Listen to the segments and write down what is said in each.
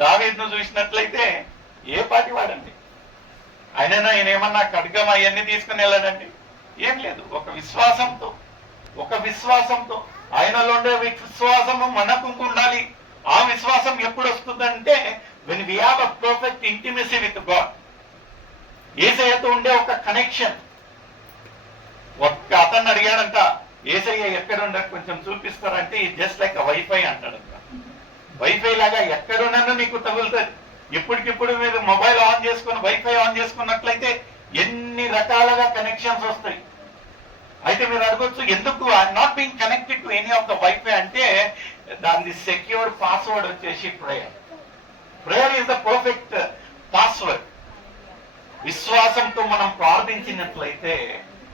దావీదును చూసినట్లయితే ఏ పాటి వాడండి ఆయన ఏమన్నా ఖడ్గం అవన్నీ తీసుకుని వెళ్ళాడండి? ఏం లేదు. ఒక విశ్వాసంతో ఆయనలో ఉండే విశ్వాసము మనకు ఉండాలి. ఆ విశ్వాసం ఎప్పుడు వస్తుందంటే when we have a perfect intimacy with God. యేసయ్యతో ఉండే ఒక కనెక్షన్. ఒక్క అతన్ని అడిగాడంట, యేసయ్య ఎక్కడ ఉండే కొంచెం చూపిస్తారంటే జస్ట్ లైక్ వైఫై అంటాడంట. వైఫై లాగా ఎక్కడున్నానో నీకు తగులుతుంది. ఇప్పటికిప్పుడు మీరు మొబైల్ ఆన్ చేసుకుని వైఫై ఆన్ చేసుకున్నట్లయితే ఎన్ని రకాలుగా కనెక్షన్స్ వస్తాయి. అయితే మీరు అడగొచ్చు, ఎందుకు I'm not being connected to any of the wifi అంటే దాని సెక్యూర్ పాస్వర్డ్ వచ్చేసి prayer is the perfect password. విశ్వాసంతో మనం ప్రార్థించినట్లయితే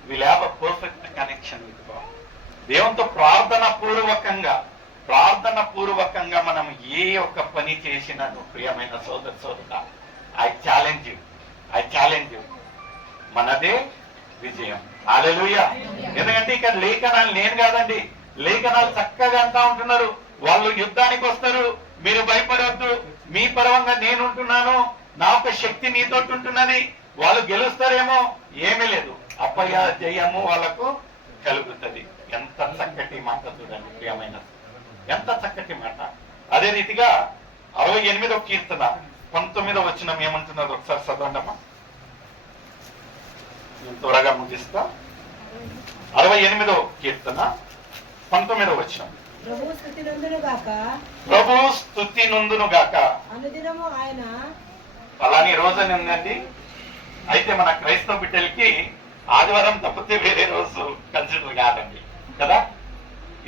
will have a perfect connection with God. దేవునితో ప్రార్థన పూర్వకంగా మనం ఏ ఒక్క పని చేసినా, ప్రియమైన సోదర ఐ ఛాలెంజ్ యు మనదే విజయం. హల్లెలూయా. ఎందుకంటే ఇక్కడ లేఖనాలు నేను కాదండి, లేఖనాలు చక్కగా అంటా ఉంటున్నారు. వాళ్ళు యుద్ధానికి వస్తారు, మీరు భయపడవద్దు, మీ పరవంగా నేను ఉంటున్నాను, నా యొక్క శక్తి నీతో ఉంటున్నది, వాళ్ళు గెలుస్తారేమో, ఏమీ లేదు, జయము వాళ్ళకు కలుగుతుంది. ఎంత చక్కటి మాట చూడండి ప్రియమైన, ఎంత చక్కటి మాట. అదే రీతిగా 68వ కీర్తన 19వ వచనం ఏమంటున్నారు ఒకసారి చదవండమ్మా. నేను త్వరగా ముగిస్తా. 68వ కీర్తన 19వ వచనం. ప్రభు స్తుతి నందును గాక అనుదినము ఆయన. అలాని రోజని ఉందండి. అయితే మన క్రైస్తవ బిడ్డలకి ఆదివారం తప్పితే వేరే రోజు కన్సిడర్ కాదండి కదా.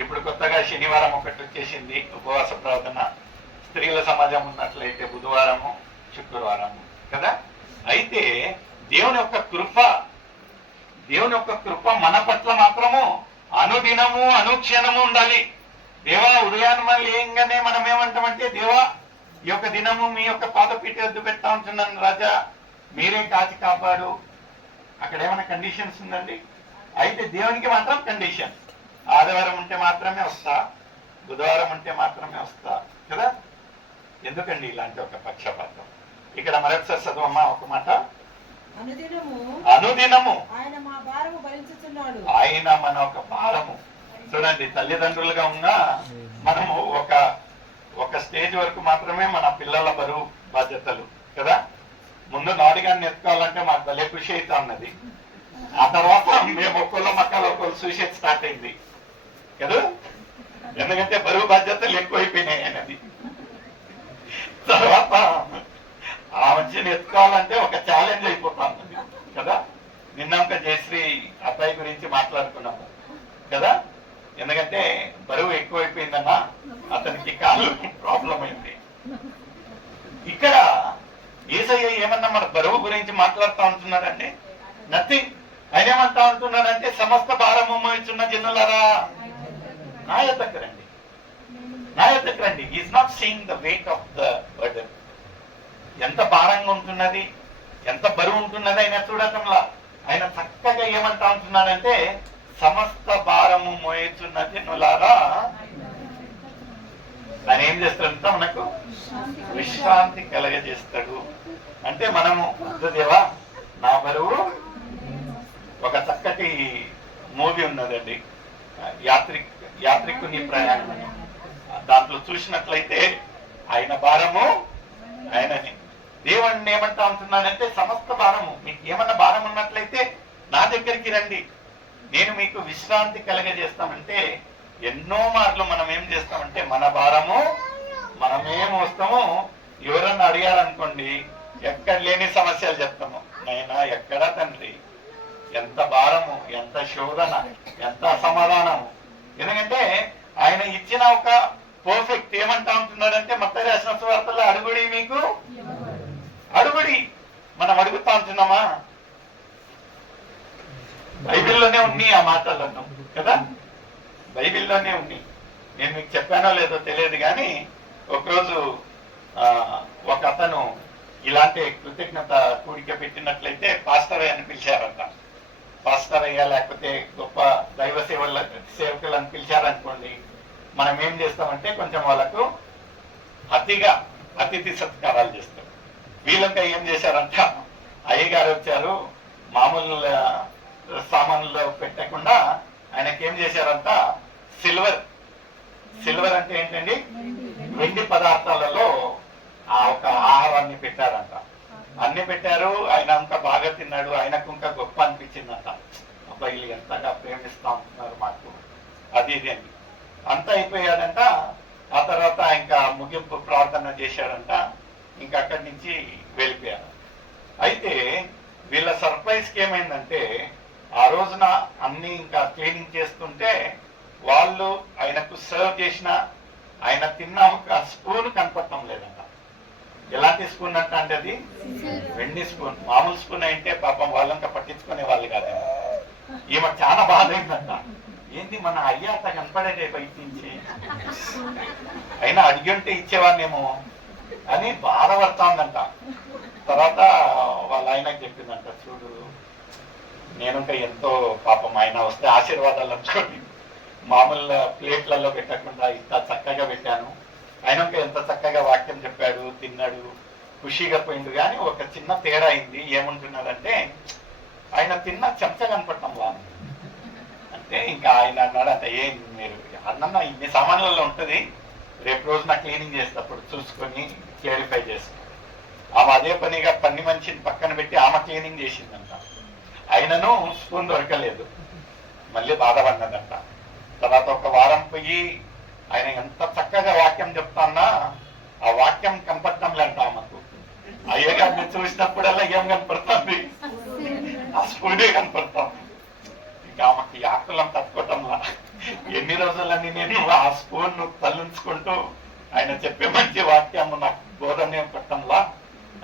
ఇప్పుడు కొత్తగా శనివారం ఒకటి వచ్చేసింది ఉపవాస ప్రార్థన. స్త్రీల సమాజం ఉన్నట్లయితే బుధవారము, శుక్రవారము కదా. అయితే దేవుని యొక్క కృప మన పట్ల మాత్రము అనుదినము అనుక్షణము ఉండాలి. దేవా ఉదయాన్నే లేయంగానే మనం ఏమంటామంటే, దేవా ఈ యొక్క దినము మీ యొక్క పాదపీఠ వద్ద పెట్టా ఉంటున్నాను రాజా, మీరే కాచి కాపాడు. అక్కడ ఏమైనా కండిషన్స్ ఉందండి? అయితే దేవునికి మాత్రం కండిషన్. ఆదివారం ఉంటే మాత్రమే వస్తా, బుధవారం ఉంటే మాత్రమే వస్తా కదా. ఎందుకండి ఇలాంటి ఒక పక్షపాతం? ఇక్కడ మరొకసారి చదవమ్మా ఒక మాట. అనుదినము ఆయన మా భారము భరించుచున్నాడు. ఆయన మన ఒక భారము. చూడండి, తల్లిదండ్రులుగా ఉన్నా మనము ఒక స్టేజ్ వరకు మాత్రమే మన పిల్లల బరువు బాధ్యతలు కదా. ముందు నాడిగాన్ని ఎత్తుకోవాలంటే మాకు భలే కృషి అవుతా ఉన్నది. ఆ తర్వాత మేము ఒక్కళ్ళ మక్కలు ఒక్కళ్ళు సూసైడ్ స్టార్ట్ అయింది కదా. ఎందుకంటే బరువు బాధ్యతలు ఎక్కువైపోయినాయి అనేది. తర్వాత ఆ మనిషిని ఎత్తుకోవాలంటే ఒక ఛాలెంజ్ అయిపోతా ఉన్నది కదా. నిన్న ఒక జయశ్రీ అబ్బాయి గురించి మాట్లాడుకున్నాము కదా. ఎందుకంటే బరువు ఎక్కువైపోయిందన్నా అతనికి కాలు ప్రాబ్లం అయింది. ఇక్కడ యేసయ్య ఏమన్నా మన బరువు గురించి మాట్లాడుతూ ఉంటున్నాడంటే నథింగ్. ఆయన ఏమంటా ఉంటున్నాడంటే, సమస్త భారము మోయుచున్న జనులారా నా యొద్దకు రండి. Is not seeing the weight of the burden. ఎంత భారంగా ఉంటున్నది, ఎంత బరువు ఉంటున్నది ఆయన చూడటంలా. ఆయన చక్కగా ఏమంటా ఉంటున్నాడంటే, సమస్త భారము మోయుచున్న జనులారా. ఆయన ఏం చేస్తాడంటే మనకు విశ్రాంతి కలగజేస్తాడు. అంటే మనము దేవా నా బరువు. ఒక చక్కటి మూవీ ఉన్నదండి, యాత్రికుని ప్రయాణం అని. దాంట్లో చూసినట్లయితే ఆయన భారము ఆయనని. దేవుణ్ణి ఏమంటా ఉంటున్నాడంటే, సమస్త భారము, మీకు ఏమన్నా భారం ఉన్నట్లయితే నా దగ్గరికి రండి, నేను మీకు విశ్రాంతి కలగజేస్తామంటే. ఎన్నో మార్లు మనం ఏం చేస్తామంటే మన భారము మనమే మోస్తాము. ఎవరన్నా అడిగారనుకోండి, ఎక్కడ లేని సమస్యలు చెప్తాము. నైనా ఎక్కడా తండ్రి, ఎంత భారము, ఎంత శోధన, ఎంత అసమాధానము. ఎందుకంటే ఆయన ఇచ్చిన ఒక పర్ఫెక్ట్ ఏమంటా ఉంటున్నాడంటే, మత్తయి రాసిన సువార్తలో అడుగుడి మీకు అడుగుడి. మనం అడుగుతా ఉంటున్నామా? బైబిల్లోనే ఉన్నాయి ఆ మాటలు అన్నాం కదా. బైబిల్లోనే ఉంది. నేను మీకు చెప్పానో లేదో తెలియదు కానీ ఒకరోజు ఒక అతను ఇలాంటి కృతజ్ఞత కూడిక పెట్టినట్లయితే పాస్టర్ అయ్య అని పిలిచారంట. పాస్టర్ అయ్యా లేకపోతే గొప్ప దైవ సేవకులు అని పిలిచారనుకోండి, మనం ఏం చేస్తామంటే కొంచెం వాళ్ళకు అతిగా అతిథి సత్కారాలు చేస్తారు. వీళ్ళంతా ఏం చేశారంట, అయ్యగారు వచ్చారు మామూలు సామాన్లు పెట్టకుండా ఆయనకి ఏం చేశారంట, సిల్వర్ అంటే ఏంటండి, వెండి పదార్థాలలో ఆ ఒక ఆహారాన్ని పెట్టారంట. అన్ని పెట్టారు. ఆయన అంతా బాగా తిన్నాడు. ఆయనకు ఇంకా గొప్ప అనిపించిందంట, అబ్బాయి వీళ్ళు ఎంతగా ప్రేమిస్తా ఉంటున్నారు మాకు, అది ఇది అని. అంతా అయిపోయాడంట. ఆ తర్వాత ఇంకా ముగింపు ప్రార్థన చేశాడంట. ఇంకా అక్కడి నుంచి వెళ్ళిపోయారు. అయితే వీళ్ళ సర్ప్రైజ్కి ఏమైందంటే, ఆ రోజున అన్ని ఇంకా క్లీనింగ్ చేస్తుంటే వాళ్ళు ఆయనకు సర్వ్ చేసిన, ఆయన తిన్న ఒక స్పూన్ కనపడటం లేదంట. ఎలాంటి స్పూన్ అంటే అది వెండి స్పూన్. మామూలు స్పూన్ అయితే పాపం వాళ్ళంతా పట్టించుకునే వాళ్ళు కాదేమో. ఈమె చాలా బాధ అయిందంట, ఏంటి మన అయ్యా అట్లా కనపడేదే బయట నుంచి, అయినా అడిగి ఉంటే ఇచ్చేవాడినేమో అని బాధపడతాందంట. తర్వాత వాళ్ళ ఆయనకు చెప్పిందంట, చూడు నేను ఇంకా ఎంతో పాపం ఆయన వస్తే ఆశీర్వాదాలు అనుకోండి మామూలు ప్లేట్లలో పెట్టకుండా ఇంత చక్కగా పెట్టాను, ఆయన ఇంకా ఎంత చక్కగా వాక్యం చెప్పాడు, తిన్నాడు, ఖుషిగా పోయిండు. కానీ ఒక చిన్న తేడా అయింది. ఏముంటున్నాడంటే, ఆయన తిన్న చెంచా కనపడటంలా అంటే ఇంకా ఆయన అన్నాడు అంట, ఏం మీరు అన్న ఇన్ని సామాన్లలో ఉంటుంది, రేపు రోజున క్లీనింగ్ చేసేటప్పుడు చూసుకొని క్లారిఫై చేస్తాం. ఆమె అదే పనిగా పని మనిషిని పక్కన పెట్టి ఆమె క్లీనింగ్ చేసిందంట. ఆయనను స్పూన్ దొరకలేదు, మళ్ళీ బాధపడినదంట. తర్వాత ఒక వారం పోయి ఆయన ఎంత చక్కగా వాక్యం చెప్తాన్నా ఆ వాక్యం కనపడటం లేంట ఆమెకు. అయ్యగారిని చూసినప్పుడల్లా ఏం కనపడుతుంది, ఆ స్పూనే కనపడుతుంది. ఇంకా ఆమెకి ఆకులం తట్టుకోవటంలా. ఎన్ని రోజులని నేను ఆ స్పూన్ తల్లించుకుంటూ ఆయన చెప్పే మంచి వాక్యం నాకు బోధన పట్టంలా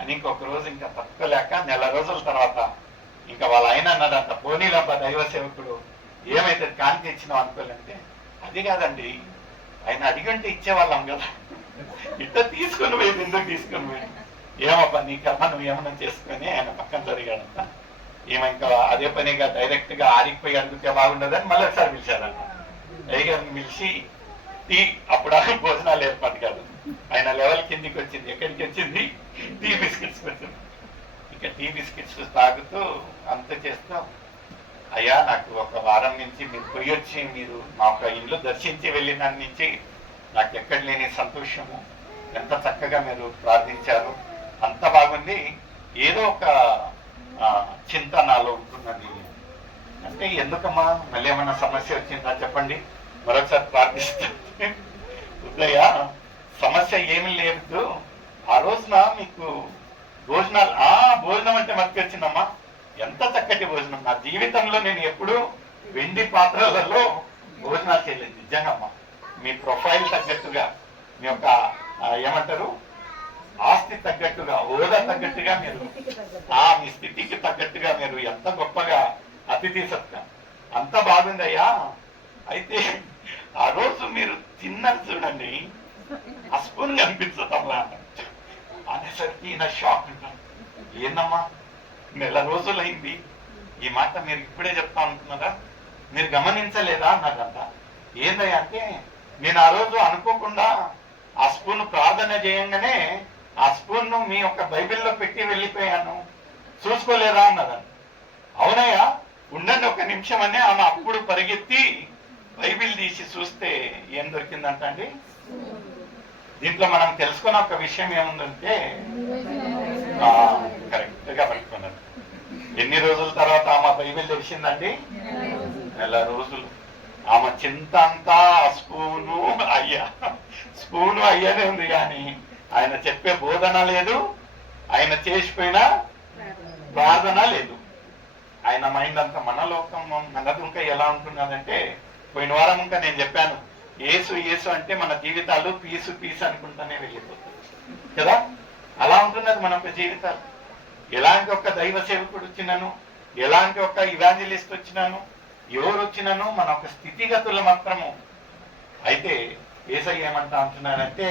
అని ఇంకొక రోజు ఇంకా తట్టుకోలేక నెల రోజుల తర్వాత ఇంకా వాళ్ళ ఆయన అన్నాడంట, పోనీలబ్బా దైవ సేవకుడు ఏమైతే కానికి ఇచ్చినావు అనుకోలేంటే, అది కాదండి ఆయన అడిగంటే ఇచ్చేవాళ్ళం కదా, ఇట్లా తీసుకొని పోయి ఎందుకు తీసుకొని పోయి, ఏమబ్బా నీ కర్మ నువ్వు ఏమన్నా చేసుకొని ఆయన పక్కన జరిగాడంట. ఏమో ఇంకా అదే పనిగా డైరెక్ట్ గా ఆరిగిపోయి అందుకే బాగుండదని మళ్ళీ ఒకసారి పిలిచారంట. అయ్యగారిని పిలిచి టీ, అప్పుడు భోజనాలు ఏర్పాటు కాదు, ఆయన లెవెల్ కిందికి వచ్చింది. ఎక్కడికి వచ్చింది, టీ బిస్కెట్స్ వచ్చింది. ఇక టీ బిస్కెట్స్ తాగుతూ అంత చేస్తూ, అయ్యా నాకు ఒక వారం నుంచి మీరు పోయి వచ్చి మీరు మా యొక్క ఇల్లు దర్శించి వెళ్ళిన నుంచి నాకు ఎక్కడ లేని సంతోషము, ఎంత చక్కగా మీరు ప్రార్థించారు, అంత బాగుంది. ఏదో ఒక చింత నాలో ఉంటున్నది అంటే, ఎందుకమ్మా మళ్ళీ ఏమైనా సమస్య వచ్చిందా చెప్పండి, మరొకసారి ప్రార్థిస్తే. ఉదయ సమస్య ఏమీ లేదు, ఆ రోజున మీకు భోజనాలు, భోజనం అంటే మర్చి వచ్చిందమ్మా, ఎంత చక్కటి భోజనం. నా జీవితంలో నేను ఎప్పుడు వెండి పాత్రలలో భోజనాలు చేయలేదు. నిజంగా అమ్మా, మీ ప్రొఫైల్ తగ్గట్టుగా, మీ యొక్క ఏమంటారు ఆస్తి తగ్గట్టుగా, హోదా తగ్గట్టుగా మీరు, మీ స్థితికి తగ్గట్టుగా మీరు ఎంత గొప్పగా అతిథి సత్కా, అంత బాగుందయ్యా. అయితే ఆ రోజు మీరు తిన్నది చూడండి, ఆ స్పూన్ కనిపించటంలా అనేసరికి నా షాక్ ఉంటాను. ఏందమ్మా నెల రోజులైంది ఈ మాట మీరు ఇప్పుడే చెప్తా ఉంటున్నారా, మీరు గమనించలేదా అన్నదంట. ఏందయ్యా అంటే, నేను ఆ రోజు అనుకోకుండా ఆ స్పూన్ ప్రార్థన చేయంగానే ఆ స్పూన్ ను మీ యొక్క బైబిల్లో పెట్టి వెళ్ళిపోయాను, చూసుకోలేదా అన్నదంట. అవునయ్యా ఉండండి ఒక నిమిషం అని ఆమె అప్పుడు పరిగెత్తి బైబిల్ తీసి చూస్తే ఏం దొరికిందంట అండి. దీంట్లో మనం తెలుసుకున్న ఒక విషయం ఏముందంటే, కరెక్ట్ గా పట్టుకున్నారు. ఎన్ని రోజుల తర్వాత ఆమె బైబిల్ తెలిసిందండి, నెల రోజులు. ఆమె చింత అంతా స్పూను అయ్యానే ఉంది, కానీ ఆయన చెప్పే బోధన లేదు, ఆయన చేసిపోయిన ప్రార్థన లేదు. ఆయన మైండ్ అంతా మన లోకం, మనది ఇంకా ఎలా ఉంటున్నదంటే, పోయిన వారం ఇంకా నేను చెప్పాను, యేసు అంటే మన జీవితాలు పీసు అనుకుంటానే వెళ్ళిపోతుంది కదా. అలా ఉంటున్నది మన యొక్క జీవితాలు. ఎలాంటి ఒక దైవ సేవకుడు వచ్చినాను, ఎలాంటి ఒక ఇవాంజలిస్ట్ వచ్చినాను, ఎవరు వచ్చినాను, మన ఒక స్థితిగతులు మాత్రము. అయితే యేసయ్య ఏమంటా అంటున్నాడంటే,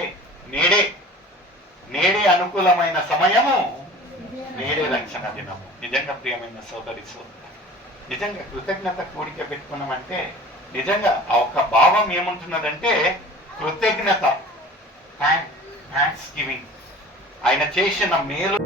నేడే అనుకూలమైన సమయము, నేడే రక్షణ దినము. నిజంగా ప్రియమైన సోదరి నిజంగా కృతజ్ఞత కూడిక పెట్టుకున్నామంటే, నిజంగా ఆ ఒక్క భావం ఏముంటున్నదంటే కృతజ్ఞత. Thanks giving. ఆయన చేసిన మేలు